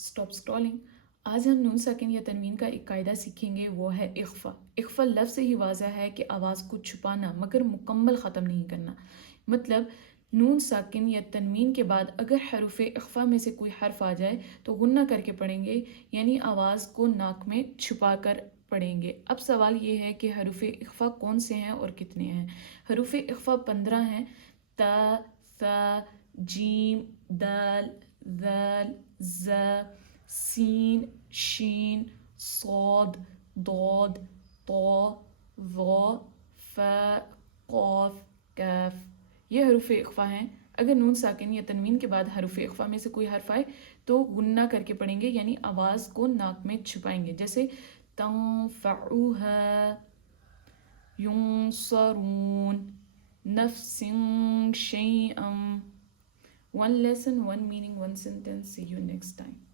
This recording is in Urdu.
Stop scrolling. آج ہم نون ساکن یا تنوین کا ایک قاعدہ سیکھیں گے، وہ ہے اخفا. اخفا لفظ سے ہی واضح ہے کہ آواز کو چھپانا مگر مکمل ختم نہیں کرنا. مطلب نون ساکن یا تنوین کے بعد اگر حروف اخفا میں سے کوئی حرف آ جائے تو غنہ کر کے پڑھیں گے، یعنی آواز کو ناک میں چھپا کر پڑھیں گے. اب سوال یہ ہے کہ حروف اخفا کون سے ہیں اور کتنے ہیں؟ حروف اخفا 15 ہیں: تا، ثا، جیم، دال، ذال، ز، سین، شین، صاد، ضاد، طا، ظا، فا، قاف، کاف. یہ حروف اخفا ہیں. اگر نون ساکن یا تنوین کے بعد حروف اخفا میں سے کوئی حرف آئے تو غنہ کر کے پڑھیں گے، یعنی آواز کو ناک میں چھپائیں گے. جیسے تنفعها، ينصرون، نفس شيئا. One lesson, one meaning, one sentence. See you next time.